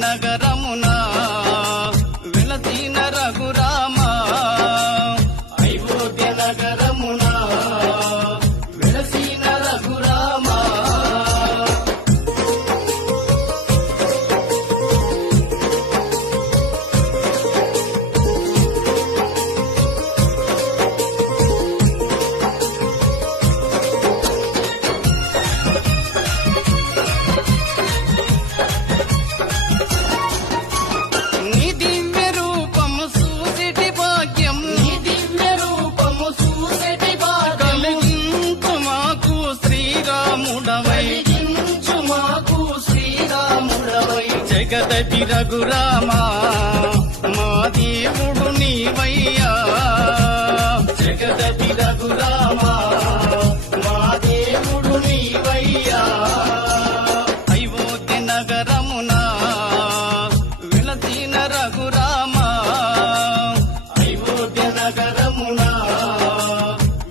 నగరమున వెలసిన రఘురామ అయోధ్య నగరమున వెలసిన రఘురామ జగదపి రఘురామ మా దేవుడు నీవయ్యా జగదపి రఘురామ మా దేవుడు నీవయ్యా అయోధ్య నగరమున వెలసిన రఘురామ అయోధ్య నగరమున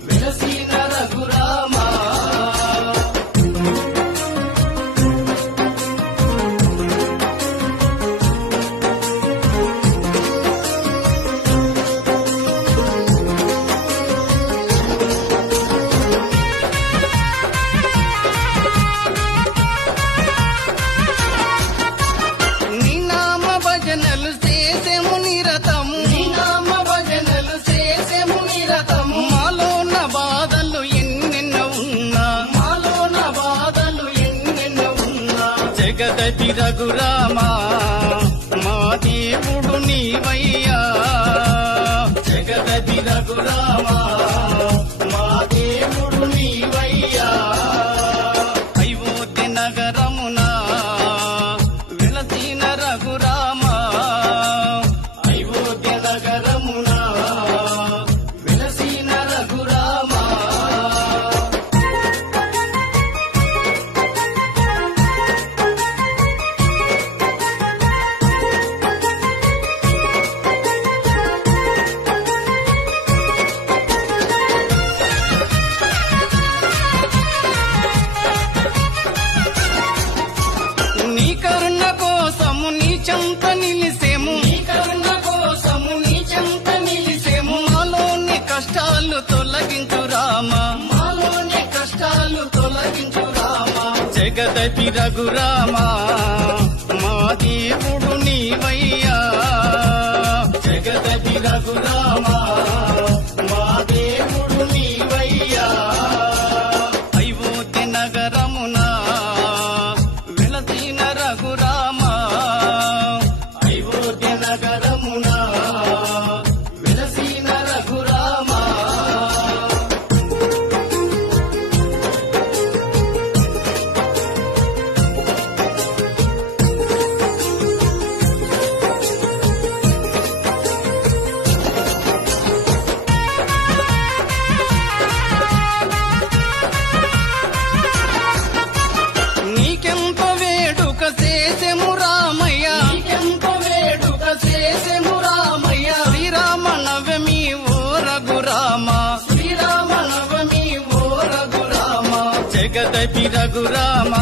వెలసిన రఘురామ జగదపి రఘురామ మా దేవుడు నీవయ్యా జగదపి రఘురామ మా దేవుడు నీవయ్యా అయోధ్య నగరమున వెలసిన రఘురామ అయోధ్య నగరమున వెలసిన రఘురామ చెంత నిలిసేము నీ కరుణ కోసము నీ చెంత నిలిసేము మాలోని కష్టాలు తొలగించు రామ మాలోని కష్టాలు తొలగించు రామ జగదపి రఘురామ మా దేవుడు నీవయ్యా జగదపి రఘురామ మా దేవుడు నీవయ్యా అయోధ్య నగరమున వెలసిన రఘురామ నగరమున వెలసిన రఘురామ నీకెంత వేడుక చేసెము రామయ్య నీకెంత వేడుక చేసెము రామయ్య శ్రీరామ నవమి ఓ రఘురామ శ్రీరామ నవమి ఓ రఘురామ జగదపి రఘురామ